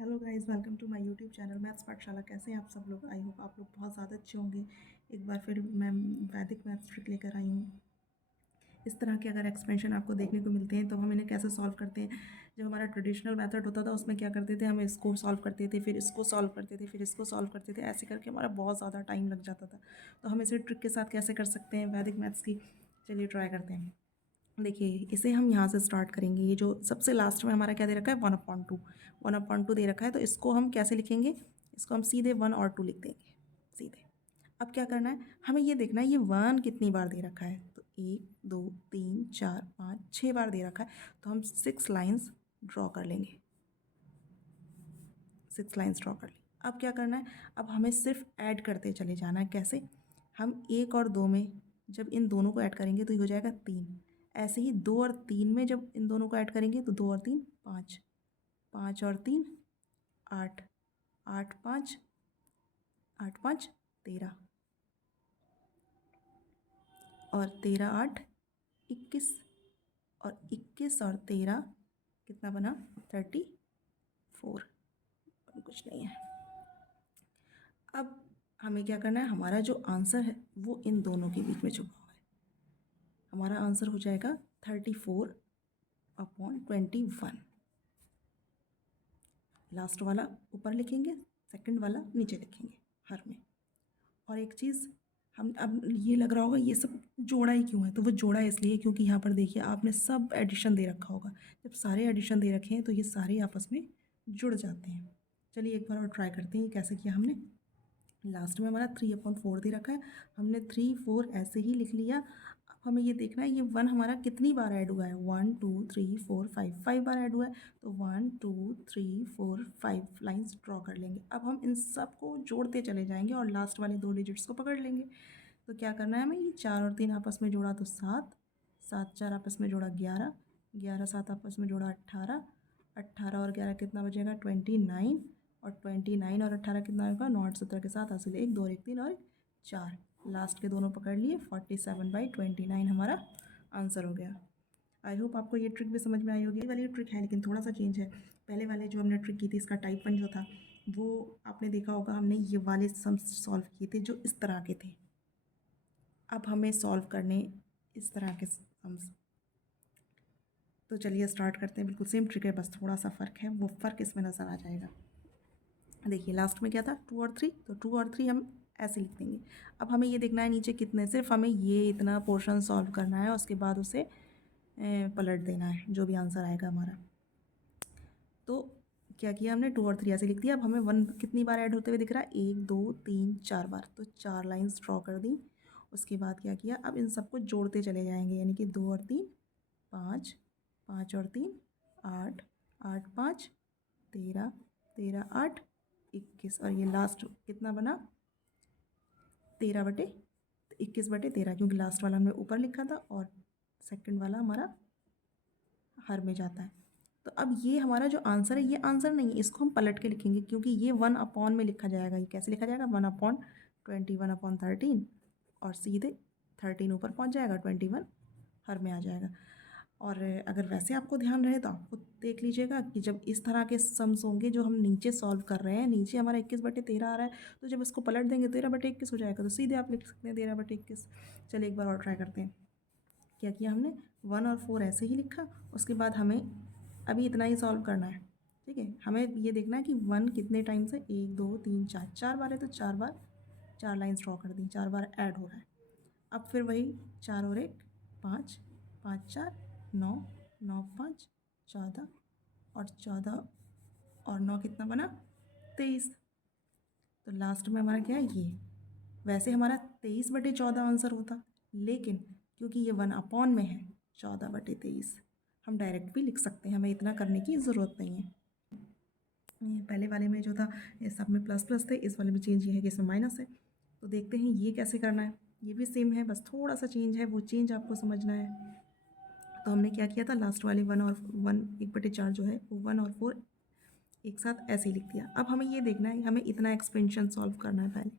Hello guys, welcome to my YouTube channel maths Pathshala. कैसे हैं आप सब लोग? आई होप आप लोग बहुत ज़्यादा अच्छे होंगे। एक बार फिर मैं वैदिक मैथ्स ट्रिक लेकर आई हूँ। इस तरह के अगर एक्सपेंशन आपको देखने को मिलते हैं तो हम इन्हें कैसे सॉल्व करते हैं। जब हमारा ट्रेडिशनल मेथड होता था उसमें क्या करते थे, हम इसको सॉल्व करते थे, फिर इसको सॉल्व करते थे, फिर इसको सॉल्व करते थे। ऐसे करके हमारा बहुत ज़्यादा टाइम लग जाता था। तो हम इसे ट्रिक के साथ कैसे कर सकते हैं वैदिक मैथ्स की, चलिए ट्राई करते हैं। देखिए, इसे हम यहाँ से स्टार्ट करेंगे। ये जो सबसे लास्ट में हमारा क्या दे रखा है, 1/2। 1/2 दे रखा है, तो इसको हम कैसे लिखेंगे? इसको हम सीधे 1 और 2 लिख देंगे सीधे। अब क्या करना है, हमें ये देखना है ये 1 कितनी बार दे रखा है। तो 1 2 3 4 5 6 बार दे रखा है, तो हम 6 लाइन्स ड्रॉ कर लेंगे। 6 लाइन्स ड्रॉ कर ली। अब क्या करना है, अब हमें सिर्फ ऐड करते चले जाना है। कैसे? हम 1 और 2 में जब इन दोनों को ऐड करेंगे तो ये हो जाएगा 3। ऐसे ही 2 और 3 में जब इन दोनों को ऐड करेंगे तो 2 और 3 5, 5 और 3 8, 8 5 8 5 13 और 13 8 21 और 21 और 13 कितना बना? 34। कुछ नहीं है। अब हमें क्या करना है, हमारा जो आंसर है वो इन दोनों के बीच में छुपा हुआ है। हमारा आंसर हो जाएगा 34/21। लास्ट वाला ऊपर लिखेंगे, सेकंड वाला नीचे लिखेंगे हर में। और एक चीज़, हम अब ये लग रहा होगा ये सब जोड़ा ही क्यों है, तो वो जोड़ा इसलिए क्योंकि यहाँ पर देखिए आपने सब एडिशन दे रखा होगा। जब सारे एडिशन दे रखे हैं तो ये सारे आपस में जुड़ जाते हैं। चलिए एक बार और ट्राई करते हैं कैसे किया हमने। लास्ट में हमारा 3/4 दे रखा है, हमने 3 4 ऐसे ही लिख लिया। अब हमें ये देखना है ये 1 हमारा कितनी बार ऐड हुआ है। 1 2 3 4 5 बार ऐड हुआ है, तो 1 2 3 4 5 लाइन्स ड्रॉ कर लेंगे। अब हम इन सब को जोड़ते चले जाएंगे और लास्ट वाले 2 डिजिट्स को पकड़ लेंगे। तो क्या करना है हमें, ये 4 और 3 आपस में जोड़ा तो 7, 7 4 आपस में जोड़ा 11, 11 7 आपस में जोड़ा 18, 18 और 11 कितना बचेगा? 29। और 29 और 18 कितना होगा? 9 8 17 के साथ हासिल 1 2 और 1 3 और 4। लास्ट के दोनों पकड़ लिए। 47/29 हमारा आंसर हो गया। आई होप आपको ये ट्रिक भी समझ में आई होगी। ये वाली ट्रिक है लेकिन थोड़ा सा चेंज है। पहले वाले जो हमने ट्रिक की थी, इसका टाइप 1 जो था वो आपने देखा होगा, हमने ये वाले सम्स सॉल्व किए थे जो इस तरह के थे। अब हमें सॉल्व करने इस तरह के सम्स। तो चलिए स्टार्ट करते हैं। बिल्कुल सेम ट्रिक है, बस थोड़ा सा फ़र्क है, वो फ़र्क इसमें नज़र आ जाएगा। देखिए लास्ट में क्या था, 2 और 3, तो 2 और 3 हम ऐसे लिख देंगे। अब हमें ये देखना है नीचे कितने, सिर्फ हमें ये इतना पोर्शन सॉल्व करना है, उसके बाद उसे पलट देना है जो भी आंसर आएगा हमारा। तो क्या किया हमने, 2 और 3 ऐसे लिख दिया। अब हमें 1 कितनी बार ऐड होते हुए दिख रहा है? 1 2 3 4 बार, तो 4 लाइन्स ड्रॉ कर दी। उसके बाद क्या किया, अब इन सबको जोड़ते चले जाएंगे, यानी कि 2 और 3 5, 5 और 3 8, 8 5 13, 13 8 21 और ये लास्ट कितना बना? 13/21/13, क्योंकि लास्ट वाला हमने ऊपर लिखा था और सेकंड वाला हमारा हर में जाता है। तो अब ये हमारा जो आंसर है, ये आंसर नहीं है, इसको हम पलट के लिखेंगे क्योंकि ये 1/, में लिखा जाएगा। ये कैसे लिखा जाएगा? 1/21/13 और सीधे 13 ऊपर पहुंच जाएगा, 21 हर में आ जाएगा। और अगर वैसे आपको ध्यान रहे तो आपको देख लीजिएगा कि जब इस तरह के सम्स होंगे जो हम नीचे सॉल्व कर रहे हैं, नीचे हमारा 21/13 आ रहा है, तो जब इसको पलट देंगे 13/21 हो जाएगा, तो सीधे आप लिख सकते हैं 13/21। चलिए एक बार और ट्राई करते हैं। क्या किया हमने, 1 और 4 ऐसे ही लिखा। उसके बाद हमें अभी इतना ही सॉल्व करना है, ठीक है। हमें ये देखना है कि 1 कितने टाइम्स है, 1 2 3 4, 4 बार है, तो 4 बार 4 लाइन्स ड्रॉ कर दी, 4 बार ऐड हो रहा है। अब फिर वही 4 और 1 5, 5 4 9, 9 5 14 और 14 और 9 कितना बना? 23। तो लास्ट में हमारा क्या है, ये वैसे हमारा 23/14 आंसर होता, लेकिन क्योंकि ये 1/, में है 14/23, हम डायरेक्ट भी लिख सकते हैं, हमें इतना करने की ज़रूरत नहीं है। ये पहले वाले में जो था ये सब में प्लस प्लस थे, इस वाले में चेंज ये है कि इसमें माइनस है। तो देखते हैं ये कैसे करना है। ये भी सेम है, बस थोड़ा सा चेंज है, वो चेंज आपको समझना है। तो हमने क्या किया था, लास्ट वाले 1 और 1/4 जो है वो 1 और 4 एक साथ ऐसे ही लिख दिया। अब हमें ये देखना है, हमें इतना एक्सपेंशन सॉल्व करना है पहले,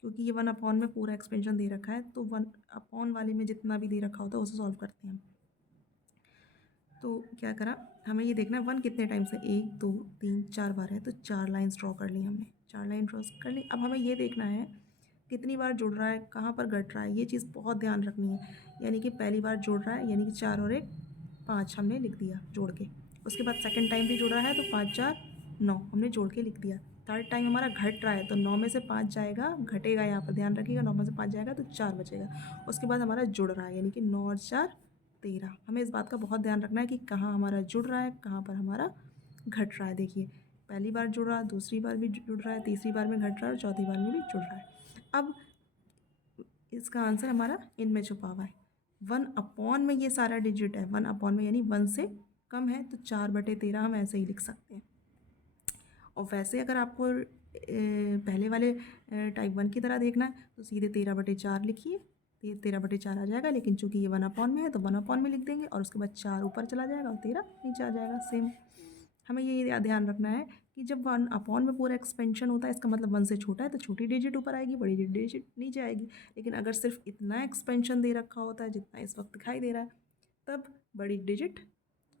क्योंकि ये 1/, में पूरा एक्सपेंशन दे रखा है, तो 1/, वाले में जितना भी दे रखा होता है उसे सॉल्व करते हैं। तो क्या करा, हमें ये देखना है 1 कितने टाइम से, 1 2 3 4 बार है, तो 4 लाइन्स ड्रॉ कर ली हमने, 4 लाइन ड्रॉ कर ली। अब हमें ये देखना है कितनी बार जुड़ रहा है, कहाँ पर घट रहा है, ये चीज़ बहुत ध्यान रखनी है। यानी कि पहली बार जुड़ रहा है, यानी कि 4 और 1 5 हमने लिख दिया जोड़ के। उसके बाद सेकंड टाइम भी जुड़ रहा है, तो 5 4 9 हमने जोड़ के लिख दिया। थर्ड टाइम हमारा घट रहा है, तो 9 में से 5 जाएगा, घटेगा, यहाँ पर ध्यान रखिएगा, 9 में से 5 जाएगा तो 4 बचेगा। उसके बाद हमारा जुड़ रहा है, यानी कि 9 और 4 13। हमें इस बात का बहुत ध्यान रखना है कि कहाँ हमारा जुड़ रहा है, कहाँ पर हमारा घट रहा है। देखिए, पहली बार जुड़ रहा है, दूसरी बार भी जुड़ रहा है, तीसरी बार में घट रहा है और चौथी बार में भी जुड़ रहा है। अब इसका आंसर हमारा इनमें छुपा हुआ है। 1/, में ये सारा डिजिट है, 1/, में यानी 1 से कम है, तो 4/13 हम ऐसे ही लिख सकते हैं। और वैसे अगर आपको पहले वाले टाइप 1 की तरह देखना है, तो सीधे 13/4 लिखिए, 13/4 आ जाएगा। लेकिन चूंकि ये 1/, में है, तो 1/, में लिख देंगे और उसके बाद 4 ऊपर चला जाएगा और 13 नीचे आ जाएगा। सेम हमें ये ध्यान रखना है कि जब 1/, में पूरा एक्सपेंशन होता है, इसका मतलब 1 से छोटा है, तो छोटी डिजिट ऊपर आएगी, बड़ी डिजिट नीचे आएगी। लेकिन अगर सिर्फ इतना एक्सपेंशन दे रखा होता है जितना इस वक्त दिखाई दे रहा है, तब बड़ी डिजिट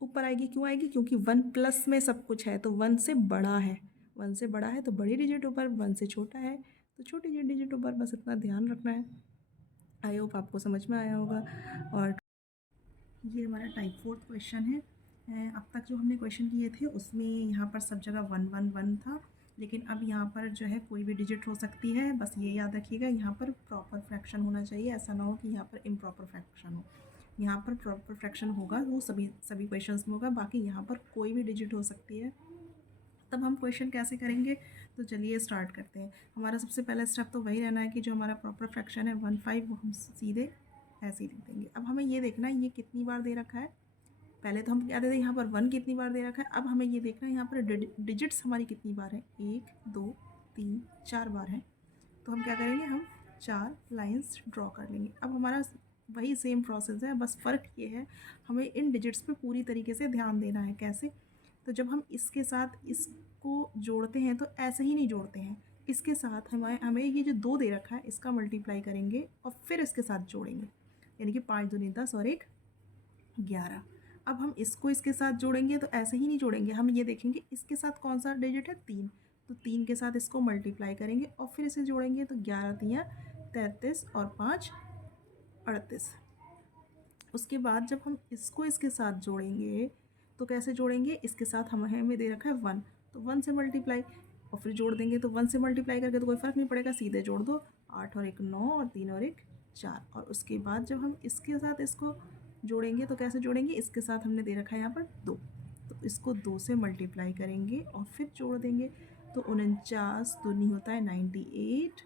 ऊपर आएगी। क्यों आएगी? क्योंकि 1 प्लस में सब कुछ है, तो 1 से बड़ा है, 1 से बड़ा है तो बड़ी डिजिट ऊपर, 1 से छोटा है तो छोटी डिजिट ऊपर। बस इतना ध्यान रखना है। आई होप आपको समझ में आया होगा। और ये हमारा टाइप 4 क्वेश्चन है। अब तक जो हमने क्वेश्चन किए थे उसमें यहाँ पर सब जगह 1 1 1 था, लेकिन अब यहाँ पर जो है कोई भी डिजिट हो सकती है। बस ये याद रखिएगा, यहाँ पर प्रॉपर फ्रैक्शन होना चाहिए, ऐसा ना हो कि यहाँ पर इम्प्रॉपर फ्रैक्शन हो। यहाँ पर प्रॉपर फ्रैक्शन होगा, वो सभी क्वेश्चंस में होगा। बाकी यहाँ पर कोई भी डिजिट हो सकती है। तब हम क्वेश्चन कैसे करेंगे, तो चलिए स्टार्ट करते हैं। हमारा सबसे पहला स्टेप तो वही रहना है कि जो हमारा प्रॉपर फ्रैक्शन है 1/5, वो हम सीधे ऐसे ही लिख देंगे। अब हमें ये देखना है ये कितनी बार दे रखा है। पहले तो हम क्या देते हैं, यहाँ पर 1 कितनी बार दे रखा है। अब हमें ये देखना है यहाँ पर डिजिट्स हमारी कितनी बार है, 1 2 3 4 बार है। तो हम क्या करेंगे, हम 4 लाइंस ड्रॉ कर लेंगे। अब हमारा वही सेम प्रोसेस है, बस फ़र्क ये है हमें इन डिजिट्स पे पूरी तरीके से ध्यान देना है। कैसे? तो जब हम इसके साथ इसको जोड़ते हैं तो ऐसे ही नहीं जोड़ते हैं, इसके साथ हमें ये जो 2 दे रखा है इसका मल्टीप्लाई करेंगे और फिर इसके साथ जोड़ेंगे। यानी कि 5 दूनी 10 और 1 11। अब हम इसको इसके साथ जोड़ेंगे तो ऐसे ही नहीं जोड़ेंगे, हम ये देखेंगे इसके साथ कौन सा डिजिट है, 3, तो 3 के साथ इसको मल्टीप्लाई करेंगे और फिर इसे जोड़ेंगे, तो 11 तियाँ 33 और 5 38। उसके बाद जब हम इसको इसके साथ जोड़ेंगे तो कैसे जोड़ेंगे, इसके साथ हमें दे रखा है 1, तो 1 से मल्टीप्लाई और फिर जोड़ देंगे। तो 1 से मल्टीप्लाई करके तो कोई फ़र्क नहीं पड़ेगा, सीधे जोड़ दो, 8 और 1 9 और 3 और 1 4। और उसके बाद जब हम इसके साथ इसको जोड़ेंगे तो कैसे जोड़ेंगे, इसके साथ हमने दे रखा है यहाँ पर 2, तो इसको 2 से मल्टीप्लाई करेंगे और फिर जोड़ देंगे। तो 49 दूनी होता है 98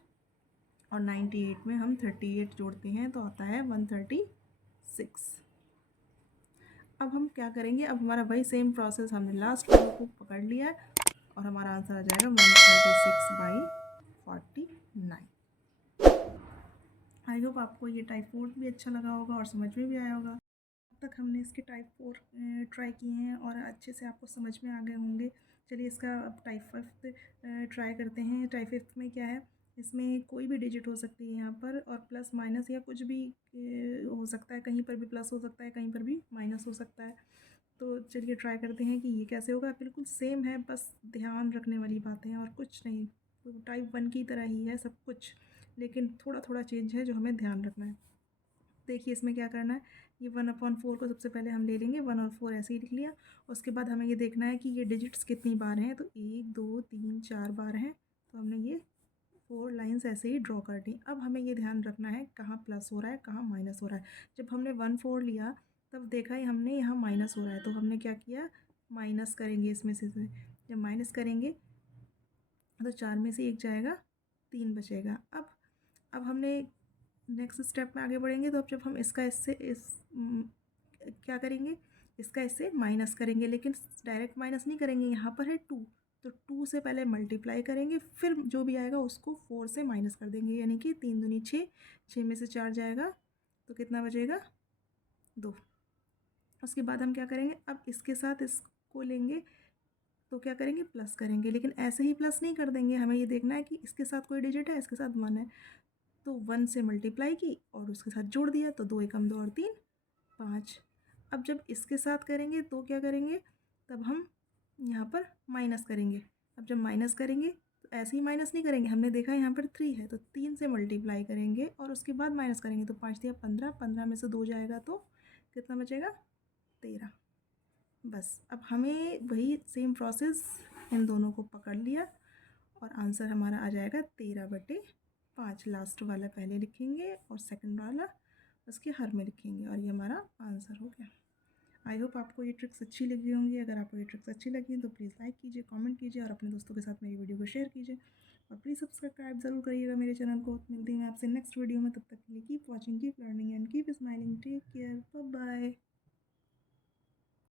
और 98 में हम 38 जोड़ते हैं तो आता है 136। अब हम क्या करेंगे, अब हमारा वही सेम प्रोसेस, हमने लास्ट वाले को पकड़ लिया है और हमारा आंसर आ जाएगा 136/49। आई होप आपको ये टाइप 4 भी अच्छा लगा होगा और समझ में भी आया होगा। अब तक हमने इसके टाइप 4 ट्राई किए हैं और अच्छे से आपको समझ में आ गए होंगे। चलिए इसका अब टाइप 5 ट्राई करते हैं। टाइप 5 में क्या है, इसमें कोई भी डिजिट हो सकती है यहाँ पर, और प्लस माइनस या कुछ भी हो सकता है, कहीं पर भी प्लस हो सकता है, कहीं पर भी माइनस हो सकता है। तो चलिए ट्राई करते हैं कि ये कैसे होगा। बिल्कुल सेम है, बस ध्यान रखने वाली बातें हैं और कुछ नहीं। तो टाइप 1 की तरह ही है सब कुछ, लेकिन थोड़ा थोड़ा चेंज है जो हमें ध्यान रखना है। देखिए इसमें क्या करना है, ये 1/4 को सबसे पहले हम ले लेंगे, 1 और 4 ऐसे ही लिख लिया। उसके बाद हमें ये देखना है कि ये डिजिट्स कितनी बार हैं, तो 1 2 3 4 बार हैं, तो हमने ये 4 लाइंस ऐसे ही ड्रॉ कर दी। अब हमें ये ध्यान रखना है कहाँ प्लस हो रहा है, कहाँ माइनस हो रहा है। जब हमने 1 4 लिया तब देखा ही हमने यहाँ माइनस हो रहा है, तो हमने क्या किया, माइनस करेंगे इसमें से। जब माइनस करेंगे तो 4 में से 1 जाएगा, 3 बचेगा। अब हमने नेक्स्ट स्टेप में आगे बढ़ेंगे, तो अब जब हम इसका इससे क्या करेंगे, इसका इससे माइनस करेंगे, लेकिन डायरेक्ट माइनस नहीं करेंगे। यहाँ पर है 2, तो 2 से पहले मल्टीप्लाई करेंगे, फिर जो भी आएगा उसको 4 से माइनस कर देंगे, यानी कि 3 दूनी 6, 6 में से 4 जाएगा तो कितना बचेगा, 2। उसके बाद हम क्या करेंगे, अब इसके साथ इसको लेंगे तो क्या करेंगे, प्लस करेंगे, लेकिन ऐसे ही प्लस नहीं कर देंगे। हमें ये देखना है कि इसके साथ कोई डिजिट है, इसके साथ 1 है, तो 1 से मल्टीप्लाई की और उसके साथ जोड़ दिया, तो 2 एकम 2 और 3 5। अब जब इसके साथ करेंगे तो क्या करेंगे, तब हम यहाँ पर माइनस करेंगे। अब जब माइनस करेंगे तो ऐसे ही माइनस नहीं करेंगे, हमने देखा यहाँ पर 3 है तो 3 से मल्टीप्लाई करेंगे और उसके बाद माइनस करेंगे। तो 5 दिया 15, 15 में से 2 जाएगा तो कितना बचेगा, 13। बस अब हमें वही सेम प्रोसेस इन दोनों को पकड़ लिया और आंसर हमारा आ जाएगा 13/5। लास्ट वाला पहले लिखेंगे और सेकंड वाला उसके हर में लिखेंगे और ये हमारा आंसर हो गया। आई होप आपको ये ट्रिक्स अच्छी लगी होंगी। अगर आपको ये ट्रिक्स अच्छी लगी तो प्लीज़ लाइक कीजिए, कमेंट कीजिए और अपने दोस्तों के साथ मेरी वीडियो को शेयर कीजिए और प्लीज़ सब्सक्राइब ज़रूर करिएगा मेरे चैनल को। मिलती हूँ मैं आपसे नेक्स्ट वीडियो में, तब तक के लिए keep watching, keep learning and keep smiling. Take care, bye bye.